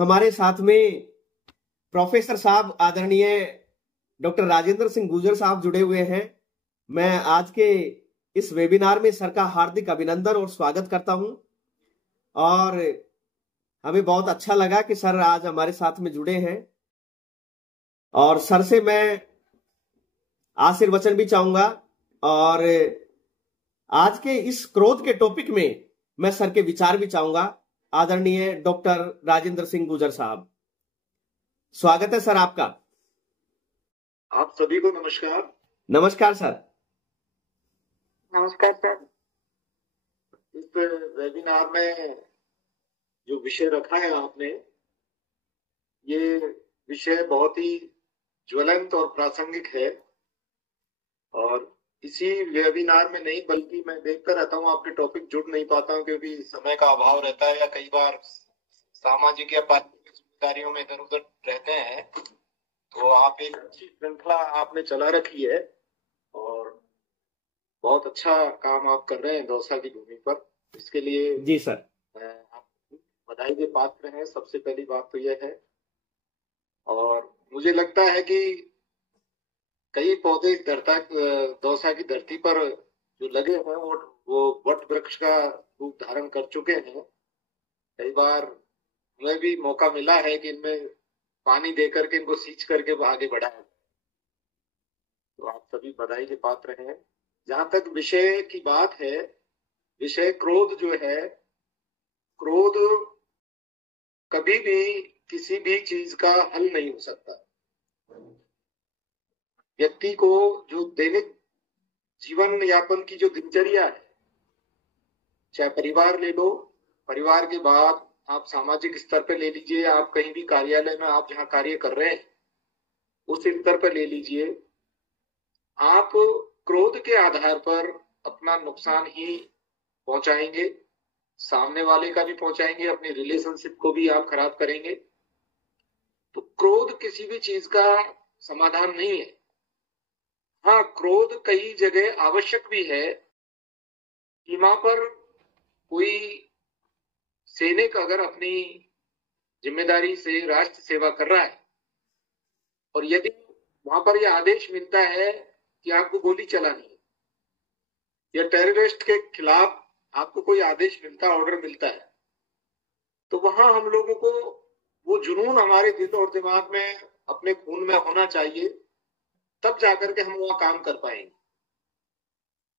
हमारे साथ में प्रोफेसर साहब आदरणीय डॉक्टर राजेंद्र सिंह गुर्जर साहब जुड़े हुए हैं। मैं आज के इस वेबिनार में सर का हार्दिक अभिनंदन और स्वागत करता हूं और हमें बहुत अच्छा लगा कि सर आज हमारे साथ में जुड़े हैं और सर से मैं आशीर्वचन भी चाहूंगा। और आज के इस क्रोध के टॉपिक में मैं सर के विचार भी चाहूंगा। आदरणीय डॉक्टर राजेंद्र सिंह गुर्जर साहब, स्वागत है सर आपका। आप सभी को नमस्कार। नमस्कार सर। नमस्कार सर। इस वेबिनार में जो विषय रखा है आपने, ये विषय बहुत ही ज्वलंत और प्रासंगिक है और इसी वेबिनार में नहीं बल्कि मैं देखता रहता हूँ आपके टॉपिक जुड़ नहीं पाता हूँ क्योंकि समय का अभाव रहता है या कई बार सामाजिक या पारिवारिक जिम्मेदारियों में इधर उधर रहते हैं। तो आप एक अच्छी श्रृंखला आपने चला रखी है और बहुत अच्छा काम आप कर रहे हैं दौसा की भूमि पर। इसके लिए जी सर, आप बधाई के पात्र हैं। सबसे पहली बात तो यह है और मुझे लगता है कि कई पौधे दौसा की धरती पर जो लगे हैं वो वट वृक्ष का रूप धारण कर चुके हैं। कई बार हमें भी मौका मिला है कि इनमें पानी दे करके इनको सींच करके आगे बढ़ाया। तो आप सभी बधाई के पात्र हैं। जहां तक विषय की बात है, विषय क्रोध जो है, क्रोध कभी भी किसी भी चीज का हल नहीं हो सकता। व्यक्ति को जो दैनिक जीवन यापन की जो दिनचर्या है, चाहे परिवार ले लो, परिवार के बाद आप सामाजिक स्तर पर ले लीजिए, आप कहीं भी कार्यालय में आप जहाँ कार्य कर रहे हैं उस स्तर पर ले लीजिए, आप क्रोध के आधार पर अपना नुकसान ही पहुंचाएंगे, सामने वाले का भी पहुंचाएंगे, अपनी रिलेशनशिप को भी आप खराब करेंगे। तो क्रोध किसी भी चीज का समाधान नहीं है। हाँ, क्रोध कई जगह आवश्यक भी है। सीमा पर कोई सैनिक अगर अपनी जिम्मेदारी से राष्ट्र सेवा कर रहा है और यदि वहां पर यह आदेश मिलता है कि आपको गोली चलानी है या टेररिस्ट के खिलाफ आपको कोई आदेश मिलता, ऑर्डर मिलता है, तो वहां हम लोगों को वो जुनून हमारे दिल और दिमाग में, अपने खून में होना चाहिए, तब जाकर के हम वहां काम कर पाएंगे।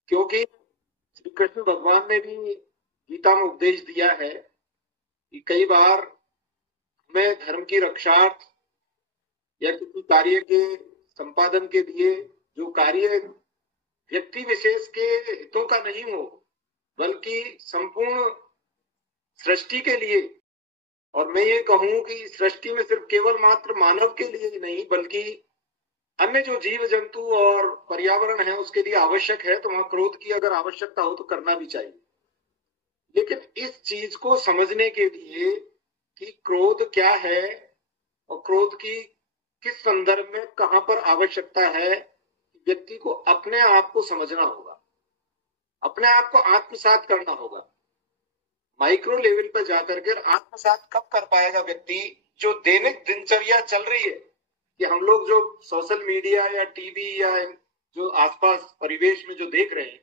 क्योंकि श्री कृष्ण भगवान ने भी गीता में उपदेश दिया है कि कई बार हमें धर्म की रक्षार्थ या किसी कार्य के संपादन के लिए जो कार्य व्यक्ति विशेष के हितों का नहीं हो बल्कि संपूर्ण सृष्टि के लिए, और मैं ये कहूं कि सृष्टि में सिर्फ केवल मात्र मानव के लिए नहीं बल्कि अन्य जो जीव जंतु और पर्यावरण है उसके लिए आवश्यक है, तो वहां क्रोध की अगर आवश्यकता हो तो करना भी चाहिए। लेकिन इस चीज को समझने के लिए कि क्रोध क्या है और क्रोध की किस संदर्भ में कहां पर आवश्यकता है, व्यक्ति को अपने आप को समझना होगा, अपने आप को आत्मसात करना होगा। माइक्रो लेवल पर जाकर के आत्मसात कब कर पाएगा व्यक्ति? जो दैनिक दिनचर्या चल रही है कि हम लोग जो सोशल मीडिया या टीवी या जो आसपास परिवेश में जो देख रहे हैं,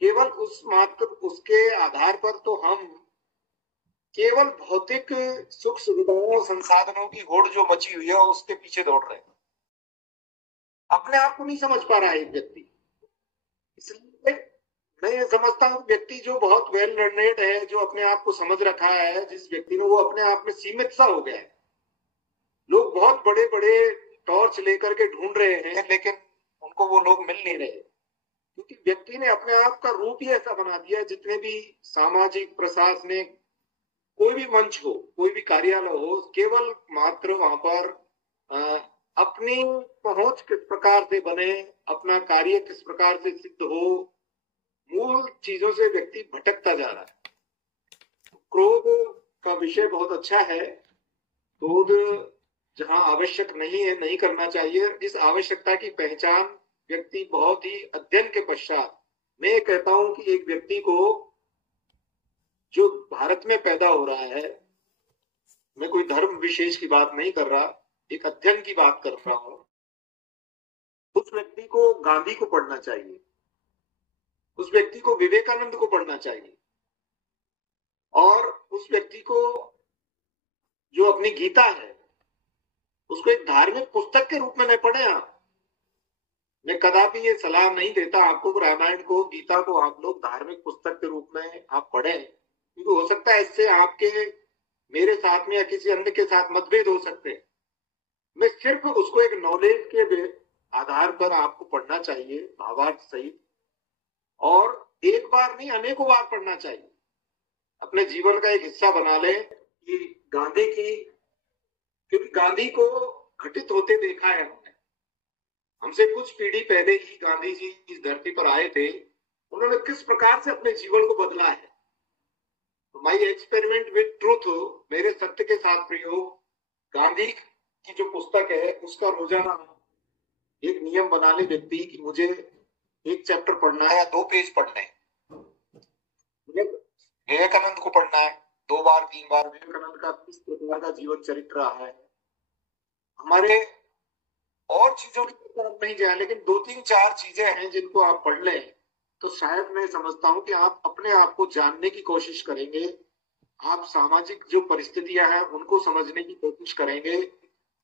केवल उस मात्र उसके आधार पर तो हम केवल भौतिक सुख सुविधाओं संसाधनों की होड़ जो मची हुई है उसके पीछे दौड़ रहे हैं। अपने आप को नहीं समझ पा रहा है एक व्यक्ति। इसलिए मैं ये समझता हूँ व्यक्ति जो बहुत वेल लर्नेड है, जो अपने आप को समझ रखा है, जिस व्यक्ति में वो अपने आप में सीमित सा हो गया है। लोग बहुत बड़े बड़े टॉर्च लेकर के ढूंढ रहे हैं लेकिन उनको वो लोग मिल नहीं रहे क्योंकि व्यक्ति ने अपने आप का रूप ही ऐसा बना दिया। जितने भी सामाजिक प्रशासनिक कोई भी मंच हो, कोई भी कार्यालय हो, केवल मात्र वहां पर अपनी पहुंच किस प्रकार से बने, अपना कार्य किस प्रकार से सिद्ध हो, मूल चीजों से व्यक्ति भटकता जा रहा है। क्रोध का विषय बहुत अच्छा है। क्रोध जहां आवश्यक नहीं है नहीं करना चाहिए। इस आवश्यकता की पहचान व्यक्ति बहुत ही अध्ययन के पश्चात, मैं कहता हूं कि एक व्यक्ति को जो भारत में पैदा हो रहा है, मैं कोई धर्म विशेष की बात नहीं कर रहा, एक अध्ययन की बात कर रहा हूं। उस व्यक्ति को गांधी को पढ़ना चाहिए, उस व्यक्ति को विवेकानंद को पढ़ना चाहिए, और उस व्यक्ति को जो अपनी गीता है उसको एक धार्मिक पुस्तक के रूप में न पढ़े आप। मैं कदापि ये सलाह नहीं देता आपको कि रामायण को, गीता को आप लोग धार्मिक पुस्तक के रूप में आप पढ़ें, क्योंकि हो सकता है इससे आपके, मेरे साथ में या किसी अन्य के साथ मतभेद हो सकते हैं। मैं सिर्फ उसको एक नॉलेज के आधार पर आपको पढ़ना चाहिए, भावार्थ सहित, और एक बार नहीं अनेकों बार पढ़ना चाहिए। अपने जीवन का एक हिस्सा बना ले कि गांधी की, क्योंकि गांधी को घटित होते देखा है हमने। हमसे कुछ पीढ़ी पहले ही गांधी जी इस धरती पर आए थे, उन्होंने किस प्रकार से अपने जीवन को बदला है। माई एक्सपेरिमेंट विद ट्रूथ, मेरे सत्य के साथ प्रयोग, गांधी की जो पुस्तक है उसका रोजाना एक नियम बना ले व्यक्ति कि मुझे एक चैप्टर पढ़ना है या 2 पेज पढ़ने हैं। विवेकानंद को पढ़ना है 2 बार 3 बार, विवेकानंद का किस प्रकार का जीवन चरित्र रहा है। हमारे और चीजों की तरफ नहीं जाए, लेकिन 2-3-4 चीजें हैं जिनको आप पढ़ लें तो शायद मैं समझता हूं कि आप अपने आप को जानने की कोशिश करेंगे, आप सामाजिक जो परिस्थितियां हैं उनको समझने की कोशिश करेंगे,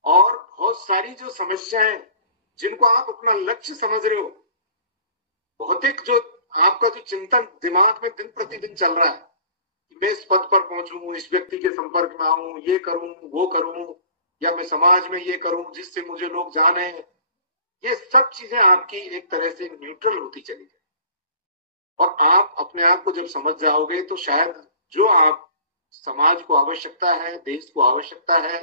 और बहुत सारी जो समस्याएं जिनको आप अपना लक्ष्य समझ रहे हो, भौतिक जो आपका जो चिंतन दिमाग में दिन प्रतिदिन चल रहा है कि मैं इस पद पर पहुंचूं, इस व्यक्ति के संपर्क में आऊं, ये करूं वो करूं, या मैं समाज में ये करूं जिससे मुझे लोग जाने, ये सब चीजें आपकी एक तरह से न्यूट्रल होती चली जाए। और आप अपने आप को जब समझ जाओगे तो शायद जो आप समाज को आवश्यकता है, देश को आवश्यकता है,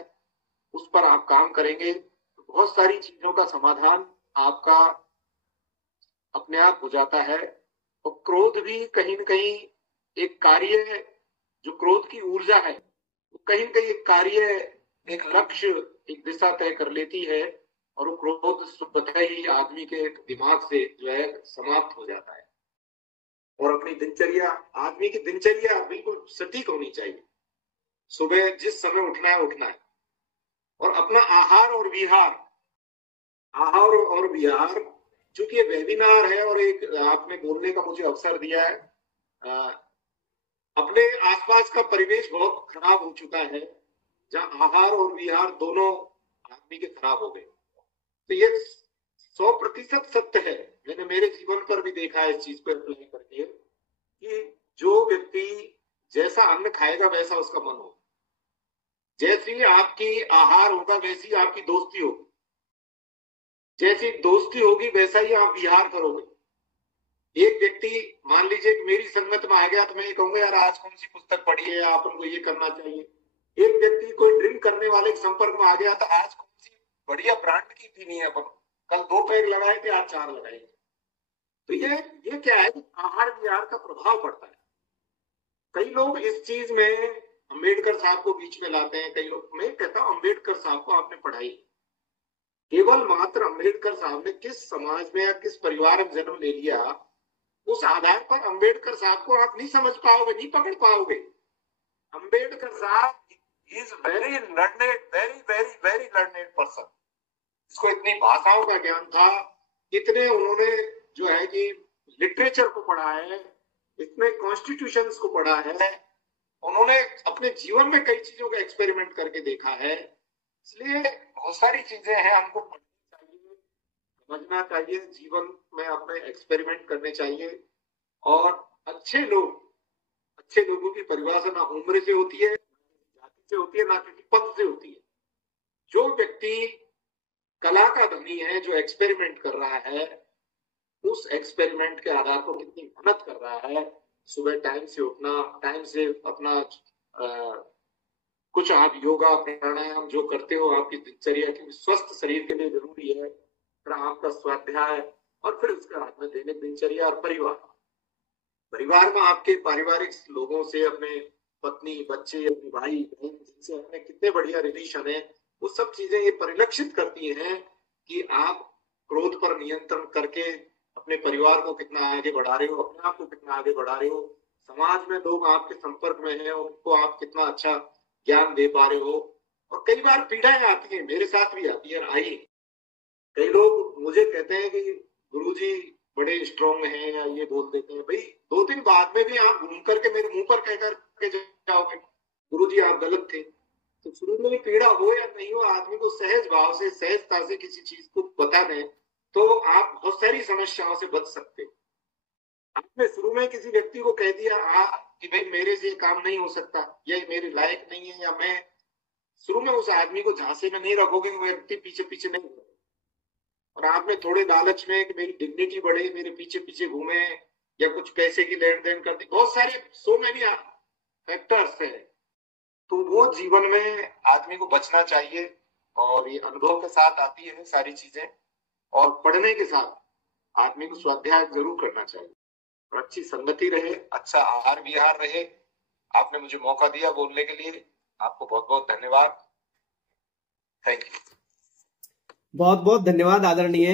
उस पर आप काम करेंगे तो बहुत सारी चीजों का समाधान आपका अपने आप हो जाता है। और क्रोध भी कहीं न कहीं एक कार्य, जो क्रोध की ऊर्जा है वो कहीं न कहीं एक कार्य, एक लक्ष्य, एक दिशा तय कर लेती है, और वो क्रोध स्वतः ही आदमी के दिमाग से जो है समाप्त हो जाता है। और अपनी दिनचर्या, आदमी की दिनचर्या बिल्कुल सटीक होनी चाहिए। सुबह जिस समय उठना है, और अपना आहार और विहार, चूंकि ये वेबिनार है और एक आपने बोलने का मुझे अवसर दिया है, अपने आसपास का परिवेश बहुत खराब हो चुका है, जहां आहार और विहार दोनों आदमी के खराब हो गए। तो ये 100% सत्य है। मैंने मेरे जीवन पर भी देखा है इस चीज को अप्लाई करके, कि जो व्यक्ति जैसा अन्न खाएगा वैसा उसका मन होगा, जैसी आपकी आहार होगा वैसी आपकी दोस्ती होगी, जैसी दोस्ती होगी वैसा ही आप विहार करोगे। एक व्यक्ति मान लीजिए कि मेरी संगत में आ गया तो मैं ये कहूंगा यार आज कौन सी पुस्तक पढ़ी है, आप उनको ये करना चाहिए। एक व्यक्ति कोई ड्रिंक करने वाले के संपर्क में आ गया तो आज कौन सी बढ़िया ब्रांड की पीनी है, अपन कल 2 पैग लगाए थे आज 4 लगाएंगे। तो ये क्या है, आहार विहार का प्रभाव पड़ता है। कई लोग इस चीज में अंबेडकर साहब को बीच में लाते हैं। कई लोग, मैं कहता हूं अंबेडकर साहब को आपने पढ़ाई, केवल मात्र अंबेडकर साहब ने किस समाज में या किस परिवार में जन्म ले लिया, उस आधार पर अंबेडकर साहब को आप नहीं समझ पाओगे, नहीं पकड़ पाओगे। अंबेडकर साहब is very learned, very very very learned person. इसको इतनी भाषाओं का ज्ञान था, इतने उन्होंने जो है कि लिटरेचर को पढ़ा है, इतने कॉन्स्टिट्यूशंस को पढ़ा है, उन्होंने अपने जीवन में कई चीजों का एक्सपेरिमेंट करके देखा है। इसलिए बहुत सारी चीजें हैं हमको पढ़नी चाहिए, समझना चाहिए, जीवन में अपने एक्सपेरिमेंट करने चाहिए। और अच्छे लोगों की परिभाषा ना उम्र से होती है, जाति से होती है, ना किसी पद से होती है। जो व्यक्ति कला का धनी है, जो एक्सपेरिमेंट कर रहा है, उस एक्सपेरिमेंट के आधार पर कितनी मेहनत कर रहा है, सुबह टाइम से उठना, टाइम से अपना कुछ आप योगा प्राणायाम जो करते हो आपकी दिनचर्या के स्वस्थ शरीर के लिए जरूरी है, फिर आपका स्वाध्याय, और फिर उसके बाद में दैनिक दिनचर्या और परिवार में आपके पारिवारिक लोगों से, अपने पत्नी बच्चे, अपने भाई बहन, जिनसे अपने कितने बढ़िया रिलेशन है, वो सब चीजें ये परिलक्षित करती हैं कि आप क्रोध पर नियंत्रण करके अपने परिवार को कितना आगे बढ़ा रहे हो, अपने आप को कितना आगे बढ़ा रहे हो, समाज में लोग आपके संपर्क में हैं उनको आप कितना अच्छा ज्ञान दे पा रहे हो। और कई बार पीड़ाएं आती हैं, मेरे साथ भी आती है, आई। कई लोग मुझे कहते हैं कि गुरुजी बड़े स्ट्रांग हैं, या ये बोल देते हैं। भाई 2 दिन बाद में भी आप घूम करके मेरे मुंह पर कह करके जाओगे गुरुजी आप गलत थे। तो शुरू में पीड़ा हो या नहीं हो, आदमी को सहज भाव से, सहजता से किसी चीज को बता दें तो आप बहुत सारी समस्याओं से बच सकते हैं। आपने शुरू में किसी व्यक्ति को कह दिया कि भाई मेरे से काम नहीं हो सकता, या मेरे लायक नहीं है, या मैं, शुरू में उस आदमी को झांसे में नहीं रखोगे, वो व्यक्ति पीछे पीछे नहीं होगा। और आपने थोड़े लालच में कि मेरी डिग्निटी बढ़े, मेरे पीछे पीछे घूमे, या कुछ पैसे की लेन देन कर दी, बहुत सारे सो मेनी फैक्टर्स है। तो वो जीवन में आदमी को बचना चाहिए, और ये अनुभव के साथ आती है सारी चीजें। और पढ़ने के साथ आदमी को स्वाध्याय जरूर करना चाहिए, और अच्छी संगति रहे, अच्छा आहार विहार रहे। आपने मुझे मौका दिया बोलने के लिए, आपको बहुत बहुत धन्यवाद। Thank you. बहुत बहुत धन्यवाद आदरणीय